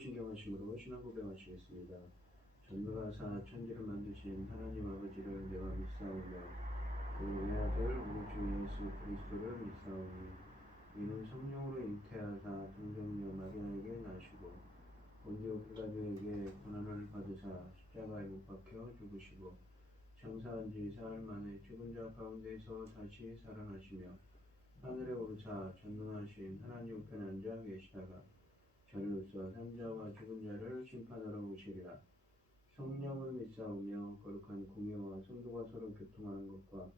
진경하심으로 신앙 고백하시겠습니다. 전부가 사 천지를 만드신 하나님 아버지를 내가 믿사오며 그 외아들 우리 주 예수 그리스도를 믿사오니 이는 성령으로 잉태하사 동정녀 마리아에게 나시고 본디오 빌라도에게 고난을 받으사 십자가에 못 박혀 죽으시고 장사한 지 사흘 만에 죽은 자 가운데서 다시 살아나시며 하늘에 오르사 전능하신 하나님 우편에 앉아 계시다가 저리로서 산자와 죽은 자를 심판하러 오시리라. 성령을 믿사오며 거룩한 공예와 성도가 서로 교통하는 것과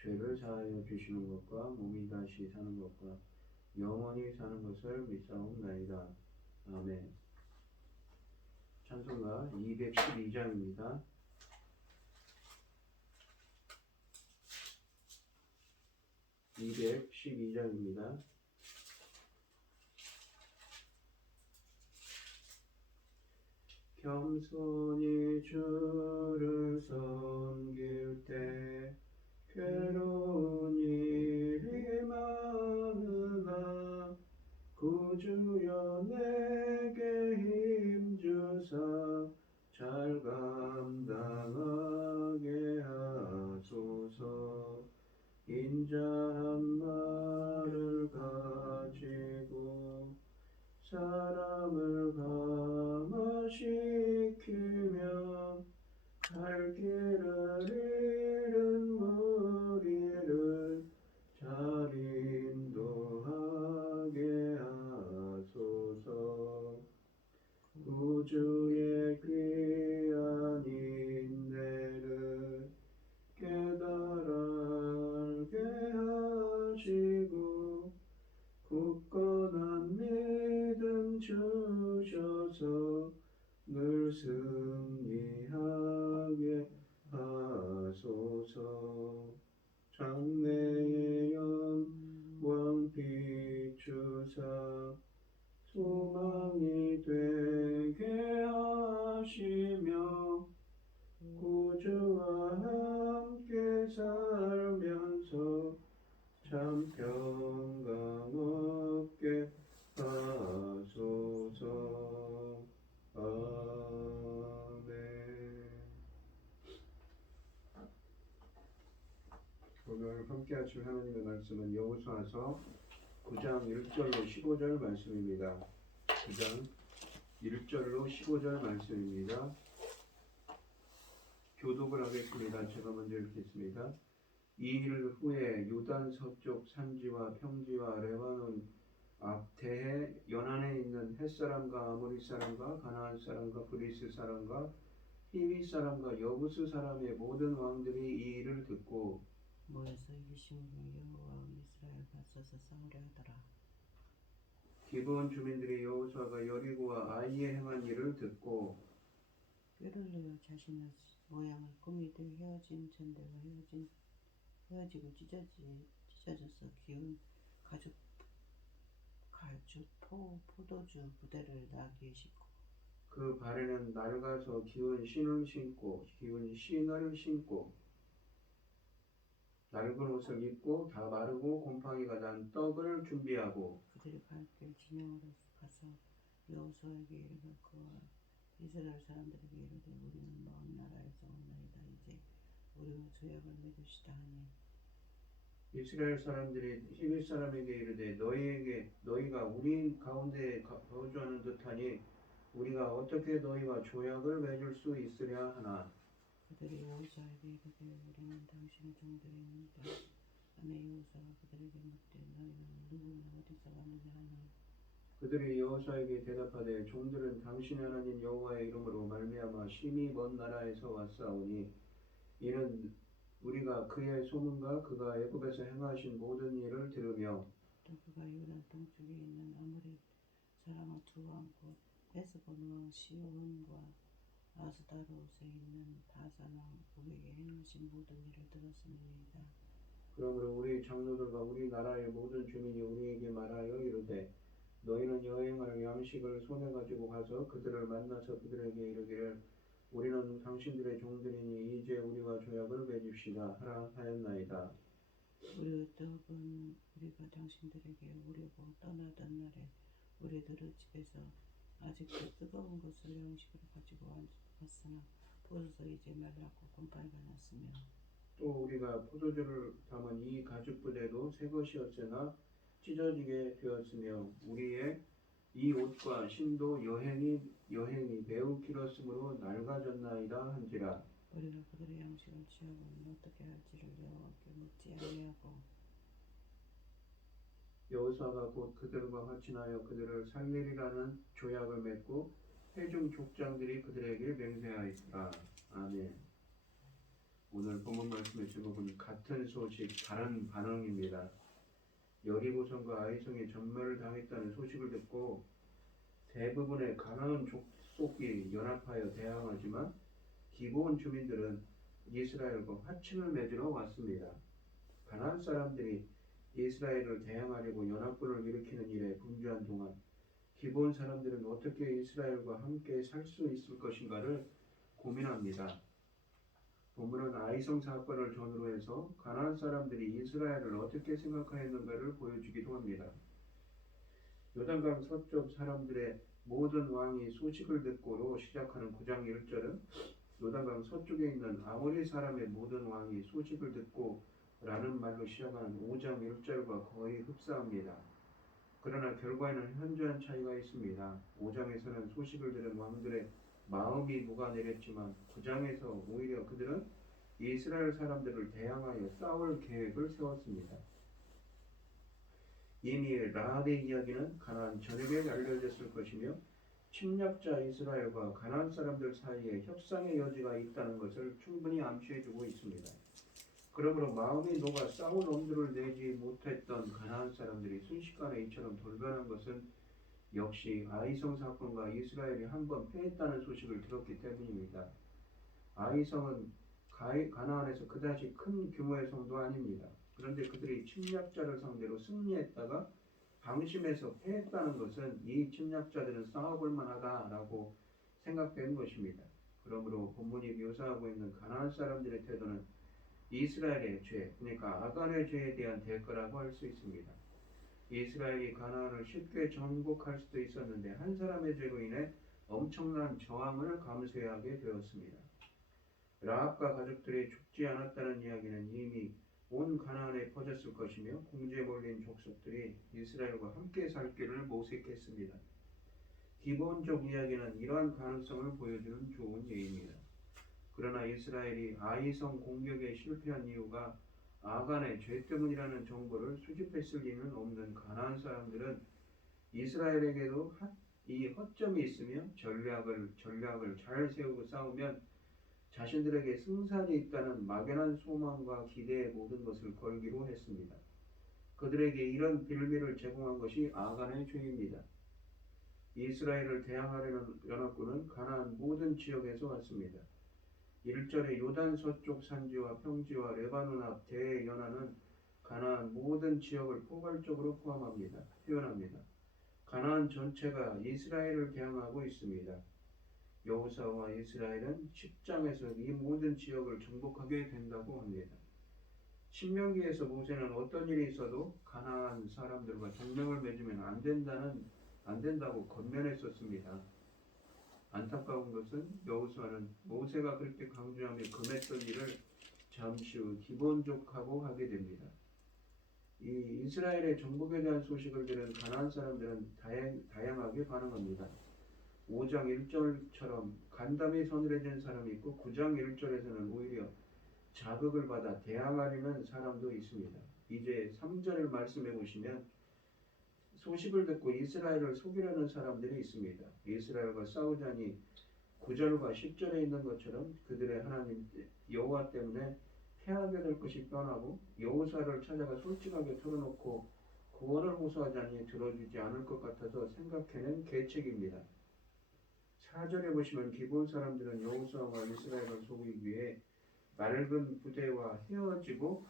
죄를 사하여 주시는 것과 몸이 다시 사는 것과 영원히 사는 것을 믿사옵나이다. 아멘. 찬송가 212장입니다. 겸손히 주를 섬길 때 괴로운 일이 많으나 구주여 내게 힘주사 잘 감당하게 하소서. 인자한 말을 가지고 사람을 감화시키며 갈 길을 잃은 무리를 잘 인도하게 하소서. 구주의 귀한 인내를 깨달게 하시고 굳건한 믿음 주셔서 늘 승리하게 하소서. 장래의 영광 비추사 소망이 되게 하시며 구주와 함께 살면서 참 평강 얻게 하소서. 아멘. 오늘 함께 하실 하나님의 말씀은 여호수아서 9장 1절로 15절 말씀입니다. 9장 1절로 15절 말씀입니다. 교독을 하겠습니다. 제가 먼저 읽겠습니다. 이 일 후에 요단 서쪽 산지와 평지와 레바논 앞태에 연안에 있는 햇사람과 아모리 사람과 가나안 사람과 브리스 사람과 히위 사람과 여부스 사람의 모든 왕들이 이 일을 듣고 모여서 이기심으로 여호와 이스라엘 맞서서 싸우려 하더라. 기브온 주민들이 여호수아가 여리고와 아이에 행한 일을 듣고 뼈를 내어 자신의 모양을 꾸미되 헤어진 전대가 헤어지고 찢어져서 기운 가죽 포도주 부대를 나귀에 싣고 그 발에는 낡아서 기운 신을 신고 낡은 옷을 입고 다 마르고 곰팡이가 난 떡을 준비하고 그들이 갈 길 진영으로 가서 여호수아에게 이르러 그와 이스라엘 사람들에게 이르되 우리는 먼 나라에서 온나이다. 이제 우리와 조약을 맺읍시다 하니 이스라엘 사람들이 히윗 사람에게 이르되 너희가 우리 가운데 거주하는 듯하니 우리가 어떻게 너희와 조약을 맺을 수 있으랴 하나. 그들이 여호수아에게 이르되 우리는 당신의 종들입니다. 하매 여호수아가 그들에게 묻되 너희는 누구며 어디서 왔느냐 하니 그들이 여호수아에게 대답하되 종들은 당신의 하나님 여호와의 이름으로 말미암아 심히 먼 나라에서 왔사오니 이는 우리가 그의 소문과 그가 애굽에서 행하신 모든 일을 들으며 또 그가 요단 동쪽에 있는 아모리 사람의 두 왕 곧 헤스본 왕 시온과 아스다롯에 있는 바산 왕 옥에게 행하신 모든 일을 들었음이니이다. 그러므로 우리 장로들과 우리 나라의 모든 주민이 우리에게 말하여 이르되 너희는 여행할 양식을 손에 가지고 가서 그들을 만나서 그들에게 이르기를 우리는 당신들의 종들이니 이제 우리와 조약을 맺읍시다 하라 하였나이다. 우리의 떡은 우리가 당신들에게 오려고 떠나던 날에 우리들의 집에서 아직도 뜨거운 것을 양식으로 가지고 왔으나 보소서 이제 말랐고 곰팡이가 났으며 또 우리가 포도주를 담은 이 가죽 부대도 새 것이었으나 찢어지게 되었으며 우리의 이 옷과 신도 여행이 매우 길었으므로 낡아졌나이다 한지라. 우리가 그들의 양식을 취하고는 어떻게 할지를 여호와께 묻지 아니하고 여호수아가 곧 그들과 같이나여 그들을 살리리라는 조약을 맺고 회중 족장들이 그들에게 맹세하였더라. 아멘. 오늘 본문 말씀의 제목은 같은 소식 다른 반응입니다. 여리고성과 아이성이 전멸을 당했다는 소식을 듣고 대부분의 가나안 족속이 연합하여 대항하지만 기브온 주민들은 이스라엘과 화친을 맺으러 왔습니다. 가나안 사람들이 이스라엘을 대항하려고 연합군을 일으키는 일에 분주한 동안 기브온 사람들은 어떻게 이스라엘과 함께 살 수 있을 것인가를 고민합니다. 본문은 아이성 사건을 전후로 해서 가나안 사람들이 이스라엘을 어떻게 생각하였는가를 보여주기도 합니다. 요단강 서쪽 사람들의 모든 왕이 소식을 듣고로 시작하는 9장 1절은 요단강 서쪽에 있는 아모리 사람의 모든 왕이 소식을 듣고 라는 말로 시작하는 5장 1절과 거의 흡사합니다. 그러나 결과에는 현저한 차이가 있습니다. 5장에서는 소식을 들은 왕들의 마음이 녹아내렸지만 9장에서 오히려 그들은 이스라엘 사람들을 대항하여 싸울 계획을 세웠습니다. 이미 라합의 이야기는 가나안 전역에 알려졌을 것이며 침략자 이스라엘과 가나안 사람들 사이에 협상의 여지가 있다는 것을 충분히 암시해주고 있습니다. 그러므로 마음이 녹아 싸울 엄두를 내지 못했던 가나안 사람들이 순식간에 이처럼 돌변한 것은 역시 아이성 사건과 이스라엘이 한번 패했다는 소식을 들었기 때문입니다. 아이성은 가나안에서 그다지 큰 규모의 성도 아닙니다. 그런데 그들이 침략자를 상대로 승리했다가 방심해서 패했다는 것은 이 침략자들은 싸워볼 만하다라고 생각된 것입니다. 그러므로 본문이 묘사하고 있는 가나안 사람들의 태도는 이스라엘의 죄, 그러니까 아간의 죄에 대한 대가라고 할 수 있습니다. 이스라엘이 가나안을 쉽게 정복할 수도 있었는데 한 사람의 죄로 인해 엄청난 저항을 감수해야 하게 되었습니다. 라합과 가족들이 죽지 않았다는 이야기는 이미 온 가나안에 퍼졌을 것이며 궁지에 몰린 족속들이 이스라엘과 함께 살 길을 모색했습니다. 기본적 이야기는 이러한 가능성을 보여주는 좋은 예입니다. 그러나 이스라엘이 아이성 공격에 실패한 이유가 아간의 죄 때문이라는 정보를 수집했을 리는 없는 가나안 사람들은 이스라엘에게도 이 허점이 있으며 전략을 잘 세우고 싸우면 자신들에게 승산이 있다는 막연한 소망과 기대의 모든 것을 걸기로 했습니다. 그들에게 이런 빌미를 제공한 것이 아간의 죄입니다. 이스라엘을 대항하려는 연합군은 가나안 모든 지역에서 왔습니다. 1절의 요단 서쪽 산지와 평지와 레바논 앞 대연안은 가나안 모든 지역을 포괄적으로 표현합니다. 가나안 전체가 이스라엘을 대항하고 있습니다. 여호수아와 이스라엘은 10장에서 이 모든 지역을 정복하게 된다고 합니다. 신명기에서 모세는 어떤 일이 있어도 가나안 사람들과 동맹을 맺으면 안 된다고 권면했었습니다. 안타까운 것은 여호수아는 모세가 그렇게 강조하며 금했던 일을 잠시 후 기본적하고 하게 됩니다. 이 이스라엘의 정복에 대한 소식을 들은 가나안 사람들은 다양하게 반응합니다. 5장 1절처럼 간담이 서늘해진 사람이 있고 9장 1절에서는 오히려 자극을 받아 대항하려는 사람도 있습니다. 이제 3절을 말씀해 보시면 소식을 듣고 이스라엘을 속이려는 사람들이 있습니다. 이스라엘과 싸우자니 9절과 10절에 있는 것처럼 그들의 하나님 여호와 때문에 패하게 될 것이 뻔하고 여호수아를 찾아가 솔직하게 털어놓고 구원을 호소하자니 들어주지 않을 것 같아서 생각해낸 계책입니다. 4절에 보시면 기브온 사람들은 여호수아와 이스라엘을 속이기 위해 낡은 부대와 헤어지고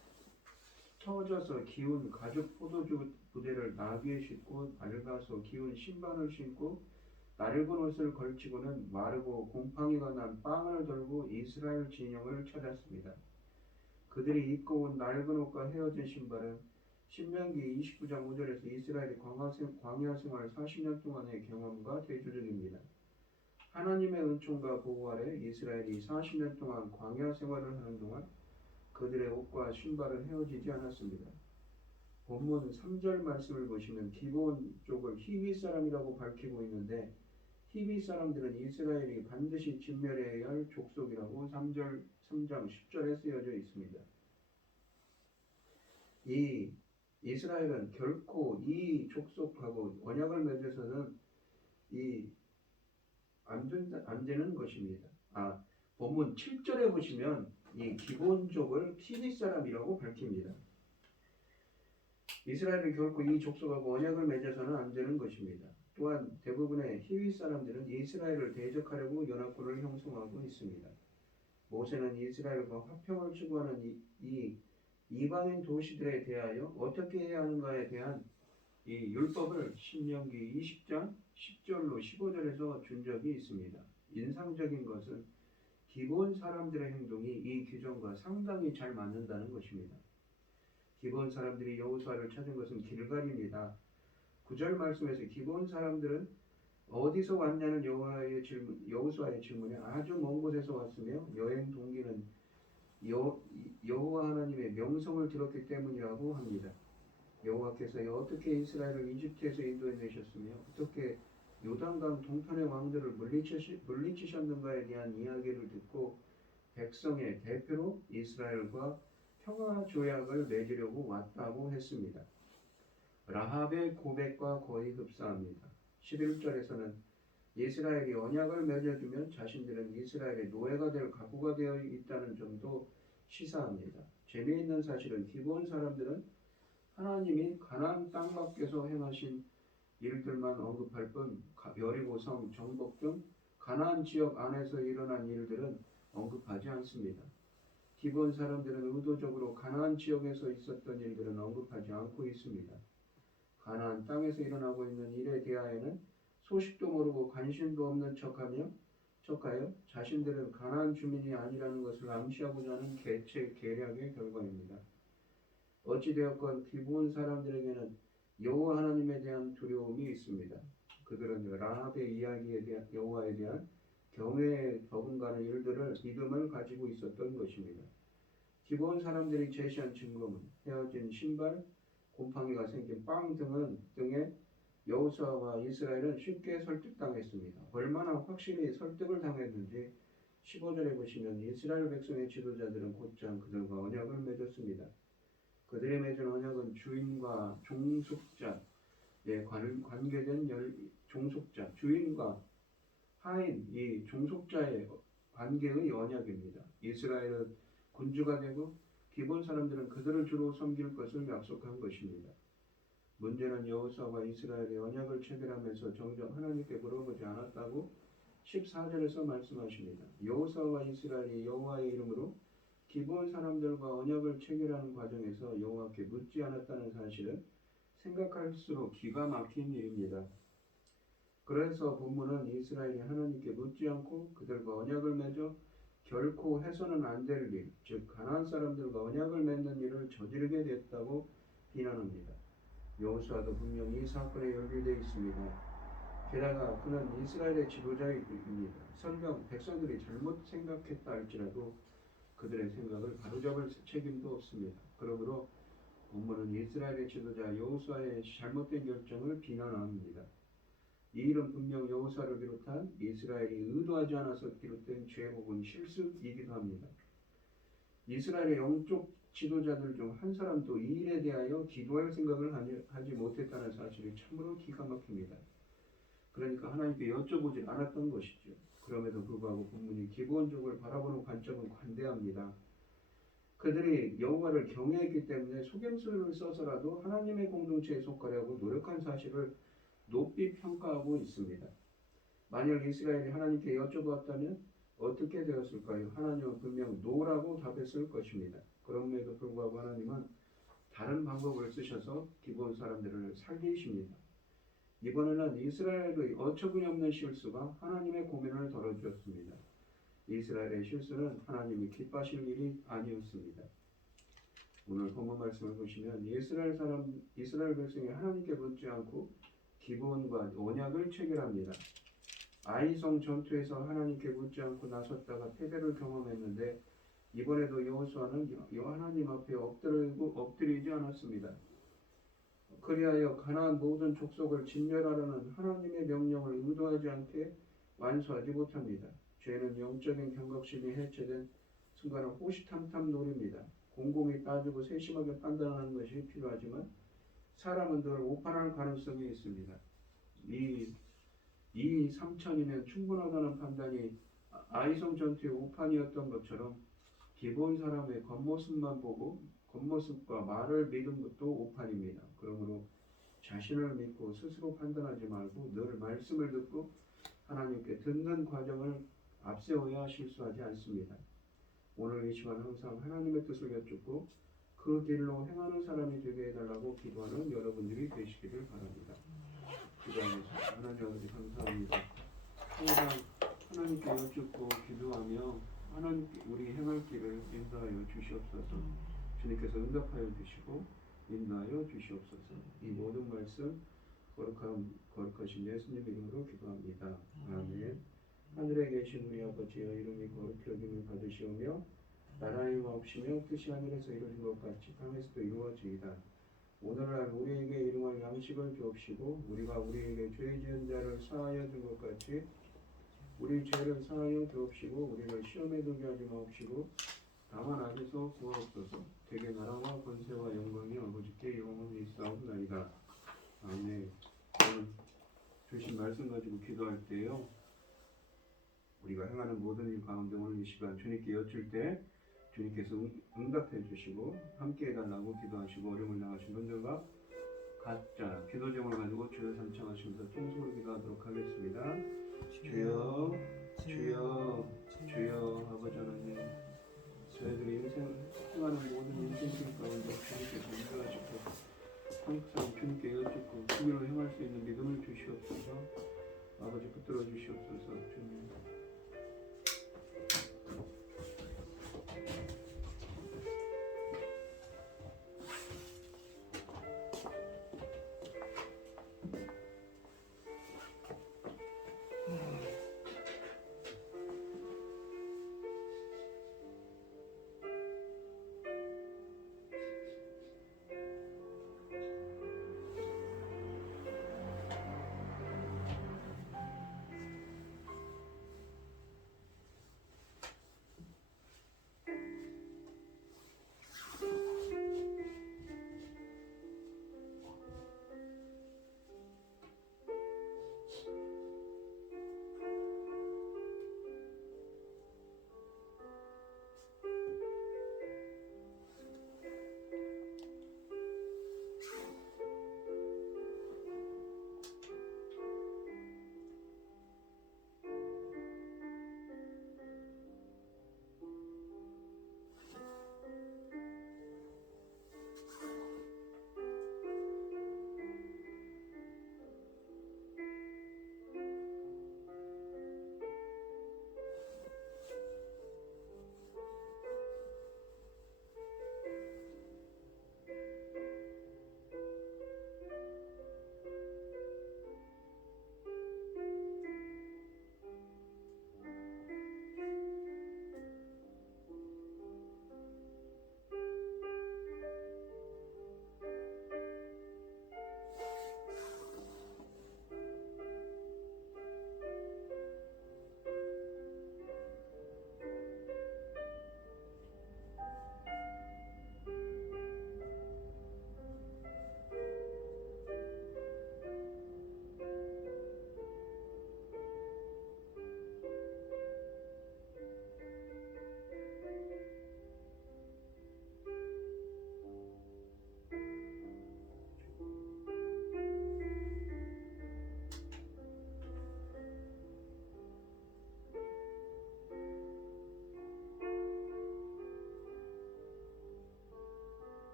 터져서 기운 가죽 포도주 부대를 나귀에 싣고 낡아서 기운 신발을 신고 낡은 옷을 걸치고는 마르고 곰팡이가 난 빵을 들고 이스라엘 진영을 찾았습니다. 그들이 입고 온 낡은 옷과 헤어진 신발은 신명기 29장 5절에서 이스라엘이 광야 생활 40년 동안의 경험과 대조적입니다. 하나님의 은총과 보호 아래 이스라엘이 40년 동안 광야 생활을 하는 동안 그들의 옷과 신발은 헤어지지 않았습니다. 본문 3절 말씀을 보시면 기브온 쪽을 히위 사람이라고 밝히고 있는데 히위 사람들은 이스라엘이 반드시 진멸해야 할 족속이라고 3장 10절에 쓰여져 있습니다. 이 이스라엘은 결코 이 족속하고 언약을 맺어서는 안 되는 것입니다. 본문 7절에 보시면 이 기본족을 히위 사람이라고 밝힙니다. 이스라엘은 결코 이 족속하고 언약을 맺어서는 안 되는 것입니다. 또한 대부분의 히위 사람들은 이스라엘을 대적하려고 연합군을 형성하고 있습니다. 모세는 이스라엘과 화평을 추구하는 이 이방인 도시들에 대하여 어떻게 해야 하는가에 대한 이 율법을 신명기 20장 10절로 15절에서 준 적이 있습니다. 인상적인 것은 기본 사람들의 행동이 이 규정과 상당히 잘 맞는다는 것입니다. 기본 사람들이 여호수아를 찾은 것은 길갈입니다. 9절 말씀에서 기본 사람들은 어디서 왔냐는 여호수아의 질문에 아주 먼 곳에서 왔으며 여행 동기는 여호와 하나님의 명성을 들었기 때문이라고 합니다. 여호와께서 어떻게 이스라엘을 이집트에서 인도해내셨으며 어떻게 요단강 동편의 왕들을 물리치셨는가에 대한 이야기를 듣고 백성의 대표로 이스라엘과 평화 조약을 맺으려고 왔다고 했습니다. 라합의 고백과 거의 흡사합니다. 11절에서는 이스라엘이 언약을 맺어주면 자신들은 이스라엘의 노예가 될 각오가 되어 있다는 점도 시사합니다. 재미있는 사실은 기본 사람들은 하나님이 가나안 땅 밖에서 행하신 일들만 언급할 뿐 여리고성, 정복 등 가나안 지역 안에서 일어난 일들은 언급하지 않습니다. 기본 사람들은 의도적으로 가나안 지역에서 있었던 일들은 언급하지 않고 있습니다. 가나안 땅에서 일어나고 있는 일에 대하여는 소식도 모르고 관심도 없는 척하여 자신들은 가나안 주민이 아니라는 것을 암시하고자 하는 계략의 결과입니다. 어찌되었건 기브온 사람들에게는 여호와 하나님에 대한 두려움이 있습니다. 그들은 라합의 이야기에 대한 여호와에 대한 경외에 버금가는 믿음을 가지고 있었던 것입니다. 기브온 사람들이 제시한 증거는 헤어진 신발, 곰팡이가 생긴 빵 등에 여호수아와 이스라엘은 쉽게 설득당했습니다. 얼마나 확실히 설득을 당했는지 15절에 보시면 이스라엘 백성의 지도자들은 곧장 그들과 언약을 맺었습니다. 그들의 맺은 언약은 주인과 종속자에 관계된 종속자, 주인과 하인, 이 종속자의 관계의 언약입니다. 이스라엘은 군주가 되고 기본 사람들은 그들을 주로 섬길 것을 약속한 것입니다. 문제는 여호수아와 이스라엘의 언약을 체결하면서 정작 하나님께 물어보지 않았다고 14절에서 말씀하십니다. 여호수아와 이스라엘이 여호와의 이름으로 기브온 사람들과 언약을 체결하는 과정에서 여호와께 묻지 않았다는 사실은 생각할수록 기가 막힌 일입니다. 그래서 본문은 이스라엘이 하나님께 묻지 않고 그들과 언약을 맺어 결코 해서는 안 될 일, 즉 가나안 사람들과 언약을 맺는 일을 저지르게 됐다고 비난합니다. 여호수아도 분명히 이 사건에 연루되어 있습니다. 게다가 그는 이스라엘의 지도자입니다. 설령 백성들이 잘못 생각했다 할지라도 그들의 생각을 바로잡을 책임도 없습니다. 그러므로 본문은 이스라엘의 지도자 여호수아의 잘못된 결정을 비난합니다. 이 일은 분명 여호수아를 비롯한 이스라엘이 의도하지 않아서 비롯된 죄 혹은 실수이기도 합니다. 이스라엘의 영적 지도자들 중 한 사람도 이 일에 대하여 기도할 생각을 하지 못했다는 사실이 참으로 기가 막힙니다. 그러니까 하나님께 여쭤보지 않았던 것이죠. 그럼에도 불구하고 본문이 기본적으로 바라보는 관점은 관대합니다. 그들이 여호와를 경외했기 때문에 속임수를 써서라도 하나님의 공동체에 속하려고 노력한 사실을 높이 평가하고 있습니다. 만약 이스라엘이 하나님께 여쭤보았다면 어떻게 되었을까요? 하나님은 분명 노라고 답했을 것입니다. 그럼에도 불구하고 하나님은 다른 방법을 쓰셔서 기본 사람들을 살리십니다. 이번에는 이스라엘의 어처구니없는 실수가 하나님의 고민을 덜어주었습니다. 이스라엘의 실수는 하나님이 기뻐하실 일이 아니었습니다. 오늘 본문 말씀을 보시면 이스라엘 백성이 하나님께 묻지 않고 기브온과 언약을 체결합니다. 아이성 전투에서 하나님께 묻지 않고 나섰다가 패배를 경험했는데 이번에도 여호수아는 하나님 앞에 엎드리지 않았습니다. 그리하여 가나안 모든 족속을 진멸하라는 하나님의 명령을 의도하지 않게 완수하지 못합니다. 죄는 영적인 경각심이 해체된 순간을 호시탐탐 노립니다. 곰곰이 따지고 세심하게 판단하는 것이 필요하지만 사람은 늘 오판할 가능성이 있습니다. 이 3천이면 충분하다는 판단이 아이성 전투의 오판이었던 것처럼 기본 사람의 겉모습만 보고 겉모습과 말을 믿은 것도 오판입니다. 그러므로 자신을 믿고 스스로 판단하지 말고 늘 말씀을 듣고 하나님께 듣는 과정을 앞세워야 실수하지 않습니다. 오늘 이 시간 항상 하나님의 뜻을 여쭙고 그 길로 행하는 사람이 되게 해달라고 기도하는 여러분들이 되시기를 바랍니다. 기도하면서 하나님 아버지 감사합니다. 항상 하나님께 여쭙고 기도하며 하나님께 우리 행할 길을 인도하여 주시옵소서. 주님께서 응답하여 주시고 인도하여 주시옵소서. 이 모든 말씀 거룩하신 예수님 이름으로 기도합니다. 아멘. 하늘에 계신 우리 아버지여 이름이 거룩히 여김을 받으시오며 나라의 마옵시며 뜻이 하늘에서 이루어진 것 같이 땅에서도 이루어지이다. 오늘날 우리에게 일용할 양식을 주옵시고 우리가 우리에게 죄 지은 자를 사하여 준 것 같이 우리 죄를 사하여 주옵시고 우리를 시험에 들게 하지 마옵시고 다만 악에서 구하옵소서. 되게 나라와 권세와 영광이 아버지께 영원히 있사옵나이다. 아멘. 오늘 주신 말씀 가지고 기도할 때요, 우리가 행하는 모든 일 가운데 오늘 이 시간 주님께 여쭐 때 주님께서 응답해 주시고 함께 해달라고 기도하시고 어려움을 당하신 분들과 각자 기도 제목을 가지고 주여 삼창하시면서 통성으로 기도하도록 하겠습니다. 주여 주여 주여 아버지 하나님, 저희들이 행하는 모든 인생길 가운데 주님께서 인도하시고 항상 주님께 여쭙고 그 길로 행할 수 있는 믿음을 주시옵소서. 아버지 붙들어 주시옵소서. 주님